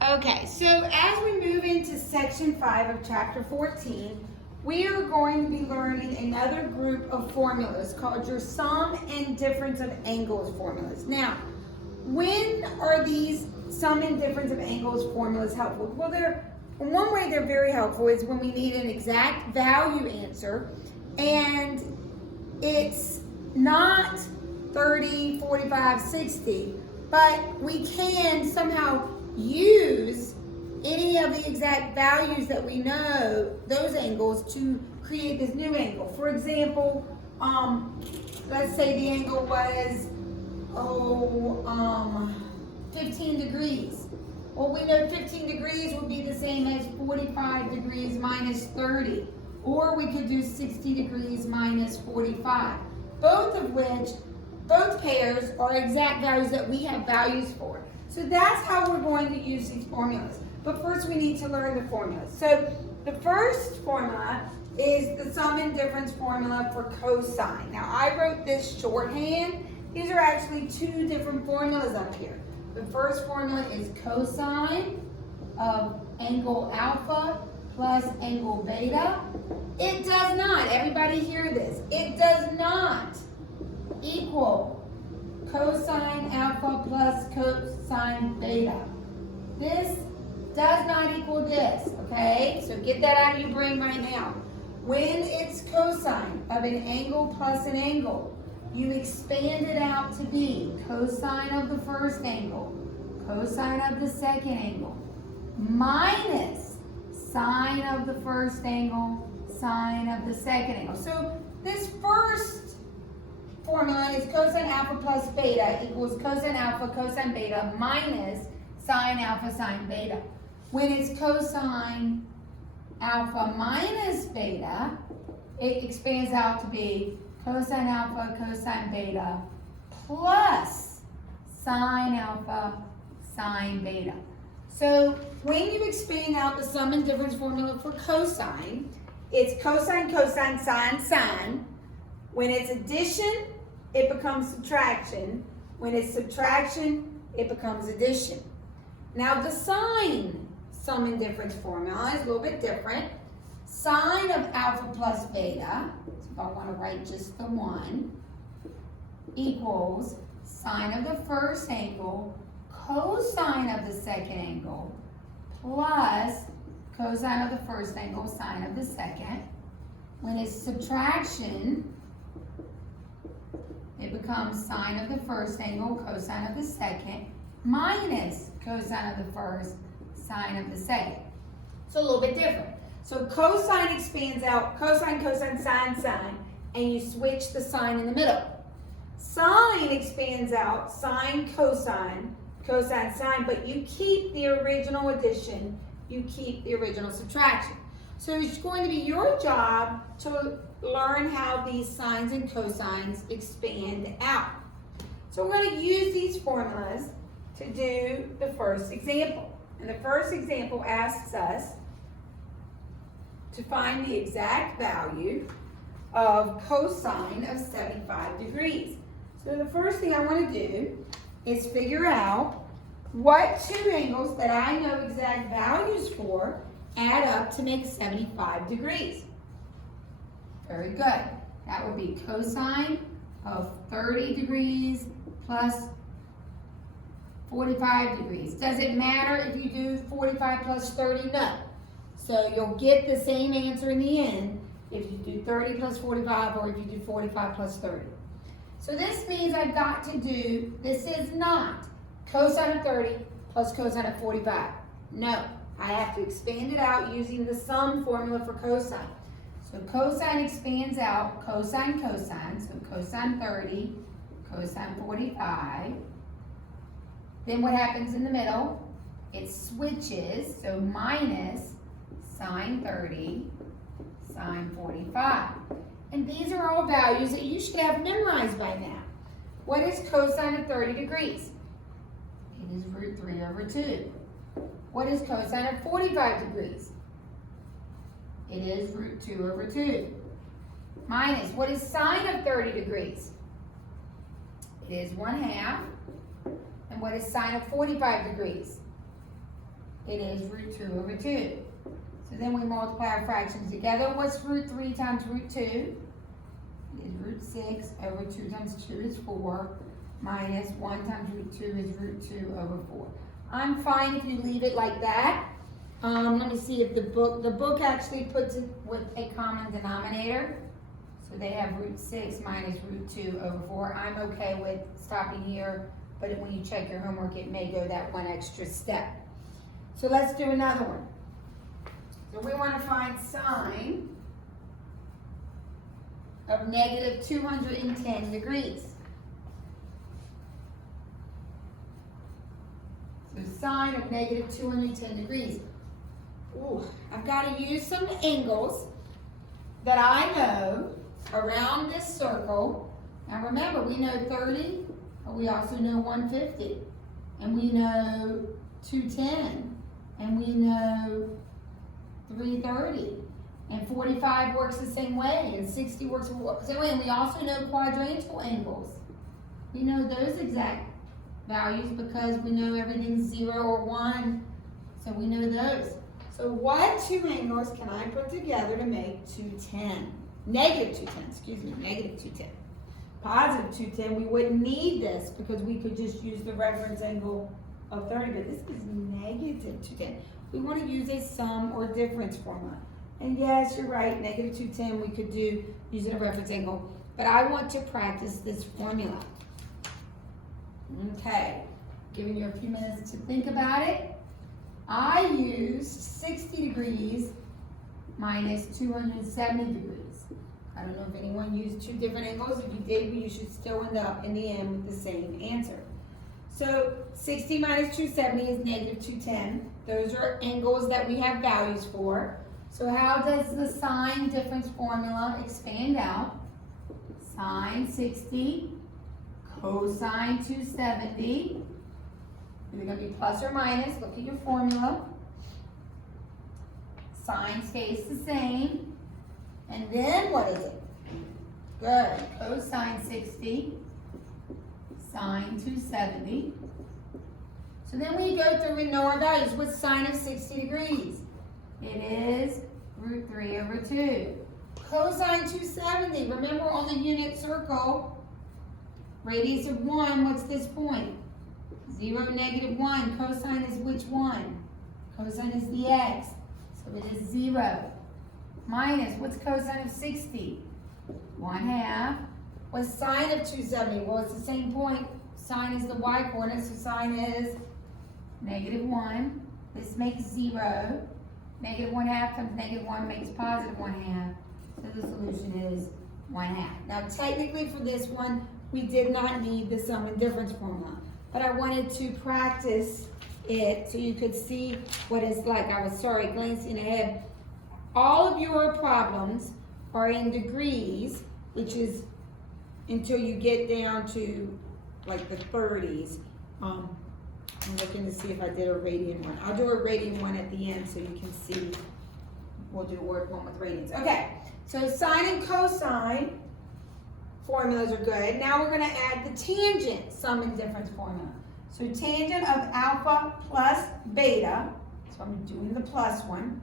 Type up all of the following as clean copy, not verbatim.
Okay, so as we move into section 5 of chapter 14, we are going to be learning another group of formulas called your sum and difference of angles formulas. Now, when are these sum and difference of angles formulas helpful? Well, one way they're very helpful is when we need an exact value answer and it's not 30, 45, 60, but we can somehow use any of the exact values that we know, those angles, to create this new angle. For example, let's say the angle was 15 degrees. Well, we know 15 degrees would be the same as 45 degrees minus 30. Or we could do 60 degrees minus 45. Both pairs are exact values that we have values for. So that's how we're going to use these formulas. But first we need to learn the formulas. So the first formula is the sum and difference formula for cosine. Now I wrote this shorthand. These are actually two different formulas up here. The first formula is cosine of angle alpha plus angle beta. It does not, everybody hear this, it does not equal cosine alpha plus cosine beta. This does not equal this, okay? So get that out of your brain right now. When it's cosine of an angle plus an angle, you expand it out to be cosine of the first angle, cosine of the second angle, minus sine of the first angle, sine of the second angle. So this first formula is cosine alpha plus beta equals cosine alpha cosine beta minus sine alpha sine beta. When it's cosine alpha minus beta, it expands out to be cosine alpha cosine beta plus sine alpha sine beta. So when you expand out the sum and difference formula for cosine, it's cosine, cosine, sine, sine. When it's addition, it becomes subtraction. When it's subtraction, it becomes addition. Now the sine sum and difference formula is a little bit different. Sine of alpha plus beta, so if I want to write just the one, equals sine of the first angle cosine of the second angle plus cosine of the first angle sine of the second. When it's subtraction, it becomes sine of the first angle cosine of the second minus cosine of the first sine of the second. It's a little bit different. So cosine expands out, cosine, cosine, sine, sine, and you switch the sign in the middle. Sine expands out, sine, cosine, cosine, sine, but you keep the original addition, you keep the original subtraction. So it's going to be your job to learn how these sines and cosines expand out. So we're going to use these formulas to do the first example. And the first example asks us to find the exact value of cosine of 75 degrees. So the first thing I want to do is figure out what two angles that I know exact values for add up to make 75 degrees. Very good. That would be cosine of 30 degrees plus 45 degrees. Does it matter if you do 45 plus 30? No. So you'll get the same answer in the end if you do 30 plus 45 or if you do 45 plus 30. So this means I've got to do, this is not cosine of 30 plus cosine of 45. No, I have to expand it out using the sum formula for cosine. So cosine expands out cosine, cosine, so cosine 30, cosine 45. Then what happens in the middle? It switches, so minus sine 30, sine 45. And these are all values that you should have memorized by now. What is cosine of 30 degrees? It is root 3 over 2. What is cosine of 45 degrees? It is root 2 over 2. Minus, what is sine of 30 degrees? It is 1/2. And what is sine of 45 degrees? It is root 2 over 2. So then we multiply our fractions together. What's root 3 times root 2? It is root 6 over 2 times 2 is 4. Minus 1 times root 2 is root 2 over 4. I'm fine if you leave it like that. Let me see if the book actually puts it with a common denominator. So they have root 6 minus root 2 over 4. I'm okay with stopping here, but when you check your homework, it may go that one extra step. So let's do another one. So we want to find sine of negative 210 degrees. So sine of negative 210 degrees. Ooh, I've got to use some angles that I know around this circle. Now remember, we know 30, but we also know 150. And we know 210. And we know 330. And 45 works the same way. And 60 works the same way. And we also know quadrantal angles. We know those exact values because we know everything's 0 or 1. So we know those. So what two angles can I put together to make 210? Negative 210, excuse me, negative 210. Positive 210, we wouldn't need this because we could just use the reference angle of 30, but this is negative 210. We want to use a sum or difference formula. And yes, you're right, negative 210 we could do using a reference angle, but I want to practice this formula. Okay, giving you a few minutes to think about it. I used 60 degrees minus 270 degrees. I don't know if anyone used two different angles. If you did, you should still end up in the end with the same answer. So 60 minus 270 is negative 210. Those are angles that we have values for. So how does the sine difference formula expand out? Sine 60, cosine 270. Is it going to be plus or minus? Look at your formula. Sine stays the same. And then what is it? Good. Cosine 60, sine 270. So then we go through and know our values. What's sine of 60 degrees? It is root 3 over 2. Cosine 270. Remember on the unit circle, radius of 1, what's this point? 0, negative 1. Cosine is which one? Cosine is the x. So it is 0. Minus, what's cosine of 60? 1/2. What's sine of 270? Well, it's the same point. Sine is the y-coordinate, so sine is negative 1. This makes 0. Negative 1/2 times negative 1 makes positive 1/2. So the solution is 1/2. Now, technically for this one, we did not need the sum and difference formula. But I wanted to practice it so you could see what it's like. I was glancing ahead. All of your problems are in degrees, which is until you get down to like the 30s. I'm looking to see if I did a radian one. I'll do a radian one at the end so you can see. We'll do work one with radians. Okay, so sine and cosine formulas are good. Now we're going to add the tangent sum and difference formula. So tangent of alpha plus beta, so I'm doing the plus one,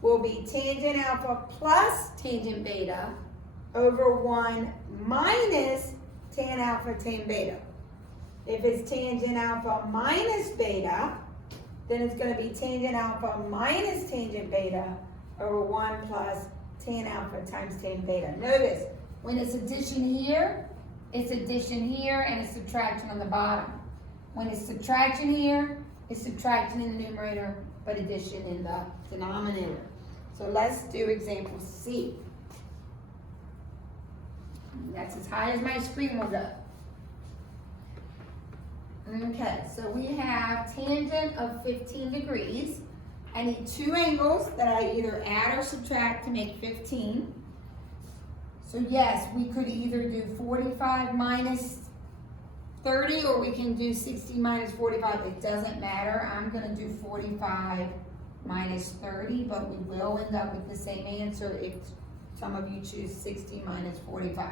will be tangent alpha plus tangent beta over 1 minus tan alpha tan beta. If it's tangent alpha minus beta, then it's going to be tangent alpha minus tangent beta over 1 plus tan alpha times tan beta. Notice, when it's addition here, it's addition here, and it's subtraction on the bottom. When it's subtraction here, it's subtraction in the numerator, but addition in the denominator. So let's do example C. That's as high as my screen will go. Okay, so we have tangent of 15 degrees. I need two angles that I either add or subtract to make 15. So yes, we could either do 45 minus 30 or we can do 60 minus 45. It doesn't matter. I'm going to do 45 minus 30, but we will end up with the same answer if some of you choose 60 minus 45.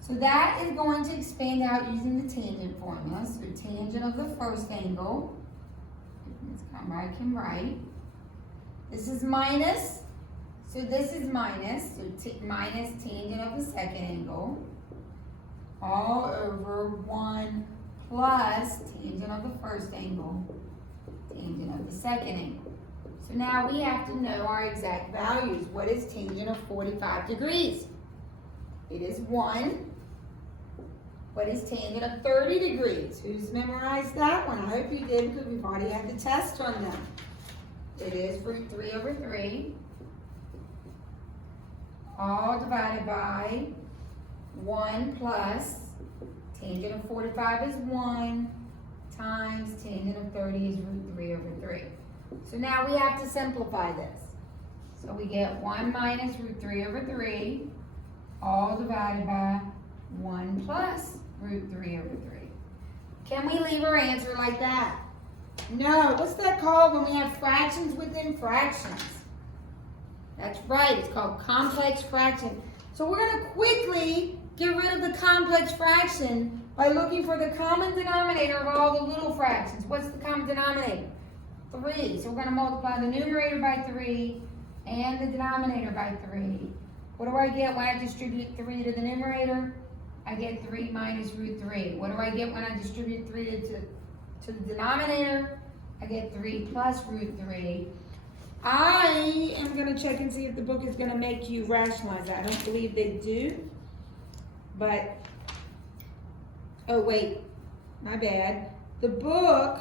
So that is going to expand out using the tangent formula. So tangent of the first angle I can write. This is minus, so this is minus, so minus tangent of the second angle, all over 1 plus tangent of the first angle, tangent of the second angle. So now we have to know our exact values. What is tangent of 45 degrees? It is 1. What is tangent of 30 degrees? Who's memorized that one? I hope you did because we've already had the test on them. It is root 3 over 3. All divided by 1 plus tangent of 45 is 1 times tangent of 30 is root 3 over 3. So now we have to simplify this. So we get 1 minus root 3 over 3, all divided by 1 plus root 3 over 3. Can we leave our answer like that? No. What's that called when we have fractions within fractions? That's right. It's called complex fraction. So we're going to quickly get rid of the complex fraction by looking for the common denominator of all the little fractions. What's the common denominator? 3. So we're going to multiply the numerator by 3 and the denominator by 3. What do I get when I distribute 3 to the numerator? I get 3 minus root 3. What do I get when I distribute 3 to the denominator? I get 3 plus root 3. I am going to check and see if the book is going to make you rationalize that. I don't believe they do. But, oh wait, my bad. The book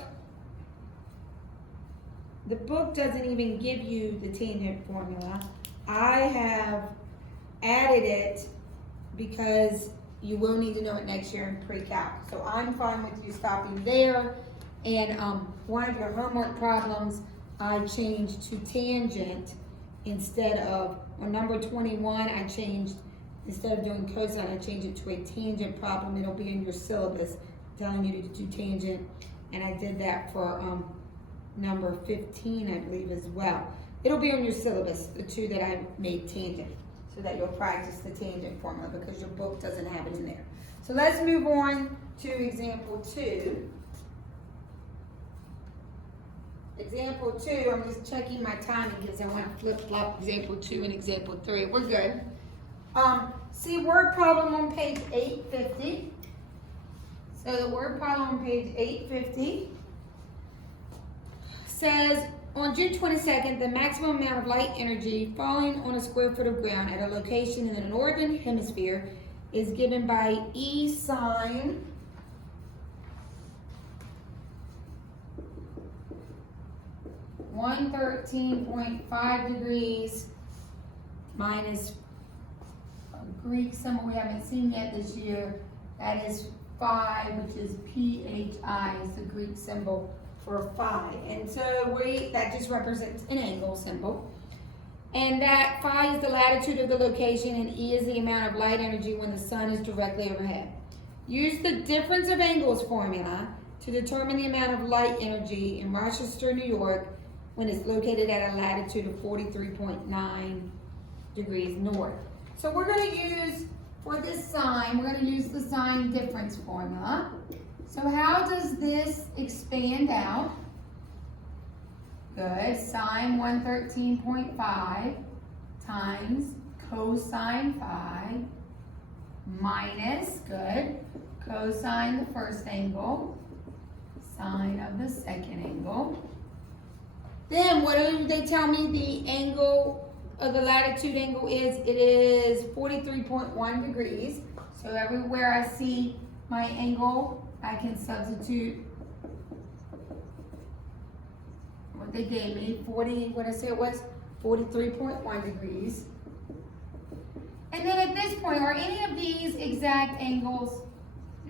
doesn't even give you the tangent formula. I have added it because you will need to know it next year in pre-calc. So I'm fine with you stopping there. And one of your homework problems, I changed to tangent instead of, on number 21, I changed, instead of doing cosine, I changed it to a tangent problem. It'll be in your syllabus telling you to do tangent. And I did that for number 15, I believe, as well. It'll be on your syllabus, the two that I made tangent, so that you'll practice the tangent formula because your book doesn't have it in there. So let's move on to example 2. Example 2, I'm just checking my timing because I want to flip-flop example 2 and example 3. We're good. See word problem on page 850. So the word problem on page 850 says, on June 22nd, the maximum amount of light energy falling on a square foot of ground at a location in the northern hemisphere is given by E sine 113.5 degrees minus a Greek symbol we haven't seen yet this year. That is phi, which is PHI, is the Greek symbol for phi. And so that just represents an angle symbol. And that phi is the latitude of the location and E is the amount of light energy when the sun is directly overhead. Use the difference of angles formula to determine the amount of light energy in Rochester, New York, when it's located at a latitude of 43.9 degrees north. So we're going to use, for this sine, we're going to use the sine difference formula. So how does this expand out? Good. Sine 113.5 times cosine phi minus, good, cosine the first angle, sine of the second angle. Then what do they tell me the angle of the latitude angle is? It is 43.1 degrees. So everywhere I see my angle, I can substitute what they gave me, 43.1 degrees. And then at this point, are any of these exact angles?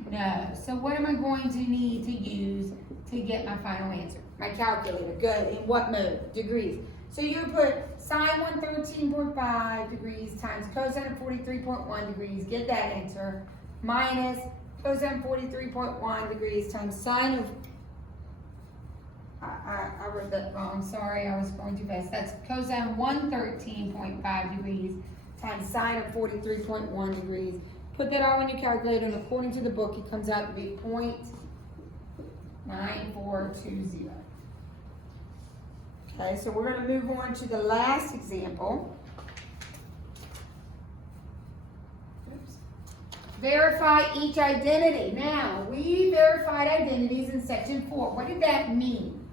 No. So what am I going to need to use to get my final answer? My calculator. Good. In what mode? Degrees. So you put sine 113.5 degrees times cosine 43.1 degrees, get that answer, minus cosine 43.1 degrees times sine of, I wrote that wrong, sorry, I was going too fast. That's cosine 113.5 degrees times sine of 43.1 degrees. Put that all in your calculator, and according to the book, it comes out to be 0.9420. Okay, so we're going to move on to the last example. Oops. Verify each identity. Now, we verified identities in section 4. What did that mean?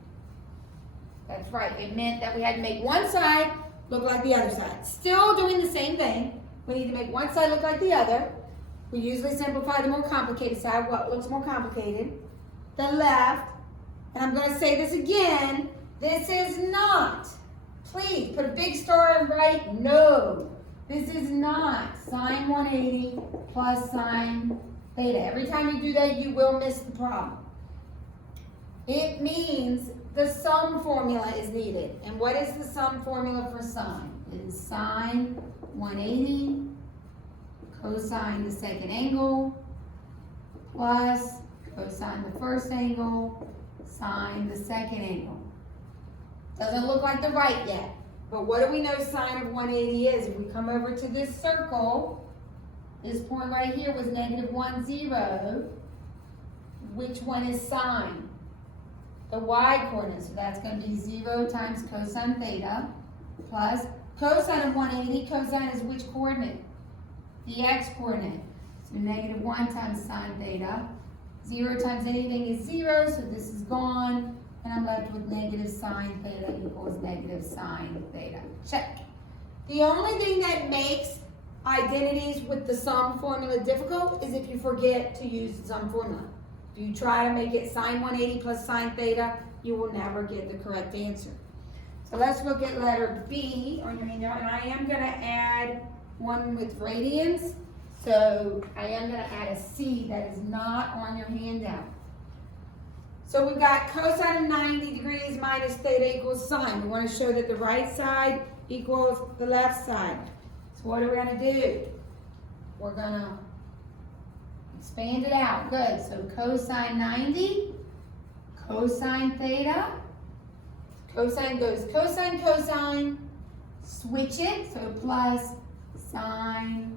That's right, it meant that we had to make one side look like the other side. Still doing the same thing. We need to make one side look like the other. We usually simplify the more complicated side. What looks more complicated? The left. And I'm going to say this again. This is not, please put a big star and write no. This is not sine 180 plus sine theta. Every time you do that, you will miss the problem. It means the sum formula is needed. And what is the sum formula for sine? It is sine 180 cosine the second angle plus cosine the first angle sine the second angle. Doesn't look like the right yet. But what do we know sine of 180 is? If we come over to this circle, this point right here was negative 1, 0. Which one is sine? The y coordinate. So that's going to be 0 times cosine theta plus cosine of 180. Cosine is which coordinate? The x coordinate. So negative 1 times sine theta. 0 times anything is 0, so this is gone. And I'm left with negative sine theta equals negative sine theta. Check. The only thing that makes identities with the sum formula difficult is if you forget to use the sum formula. If you try to make it sine 180 plus sine theta, you will never get the correct answer. So let's look at letter B on your handout. And I am going to add one with radians. So I am going to add a C that is not on your handout. So we've got cosine of 90 degrees minus theta equals sine. We want to show that the right side equals the left side. So what are we going to do? We're going to expand it out. Good. So cosine 90, cosine theta. Cosine goes cosine, cosine. Switch it. So plus sine,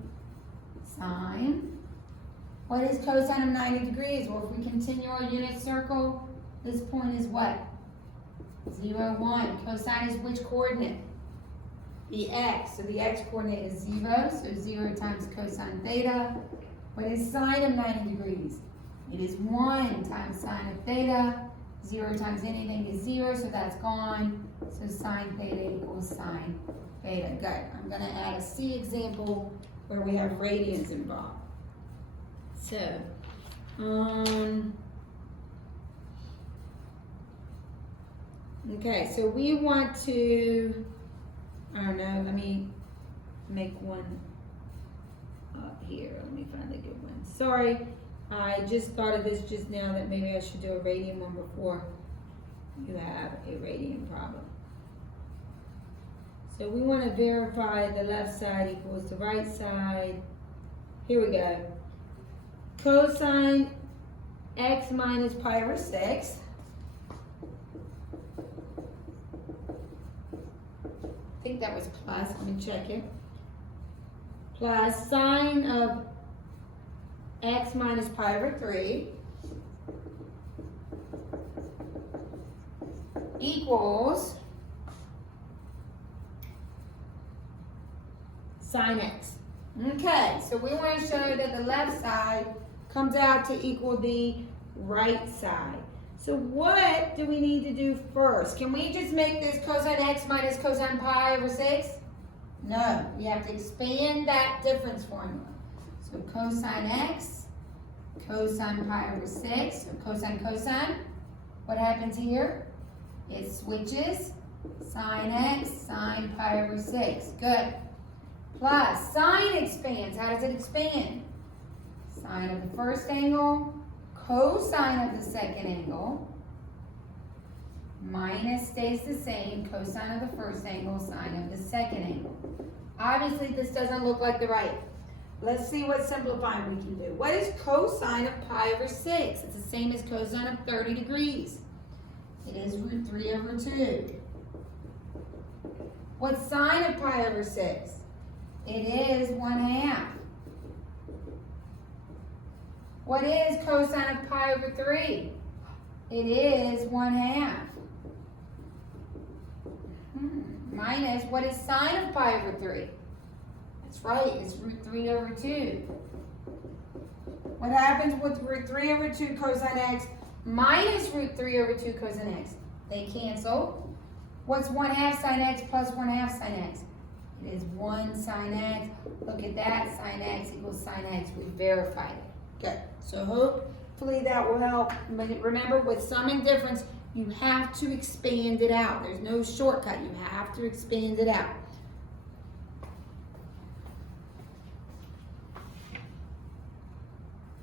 sine. What is cosine of 90 degrees? Well, if we continue our unit circle, this point is what? 0, 1. Cosine is which coordinate? The x. So the x coordinate is 0. So 0 times cosine theta. What is sine of 90 degrees? It is 1 times sine of theta. 0 times anything is 0, so that's gone. So sine theta equals sine theta. Good. I'm going to add a C example where we have radians involved. So, okay, so we want to, I don't know, let me make one up here. Let me find a good one. Sorry, I just thought of this just now that maybe I should do a radian one before you have a radian problem. So we want to verify the left side equals the right side. Here we go. Cosine x minus pi over 6 I think that was plus, let me check it, plus sine of x minus pi over 3 equals sine x. Okay, so we want to show that the left side comes out to equal the right side. So what do we need to do first? Can we just make this cosine x minus cosine pi over 6? No, we have to expand that difference formula. So cosine x, cosine pi over 6, so cosine, cosine. What happens here? It switches, sine x, sine pi over 6. Good. Plus, sine expands. How does it expand? Sine of the first angle, cosine of the second angle, minus stays the same, cosine of the first angle, sine of the second angle. Obviously, this doesn't look like the right. Let's see what simplifying we can do. What is cosine of pi over 6? It's the same as cosine of 30 degrees. It is root 3 over 2. What's sine of pi over 6? It is 1/2. What is cosine of pi over 3? It is 1/2. is, what is sine of pi over 3? That's right, it's root 3 over 2. What happens with root 3 over 2 cosine x minus root 3 over 2 cosine x? They cancel. What's 1/2 sine x plus 1/2 sine x? It is 1 sine x. Look at that, sine x equals sine x. We verified it. Good. So hopefully that will help. Remember, with sum and difference, you have to expand it out. There's no shortcut. You have to expand it out.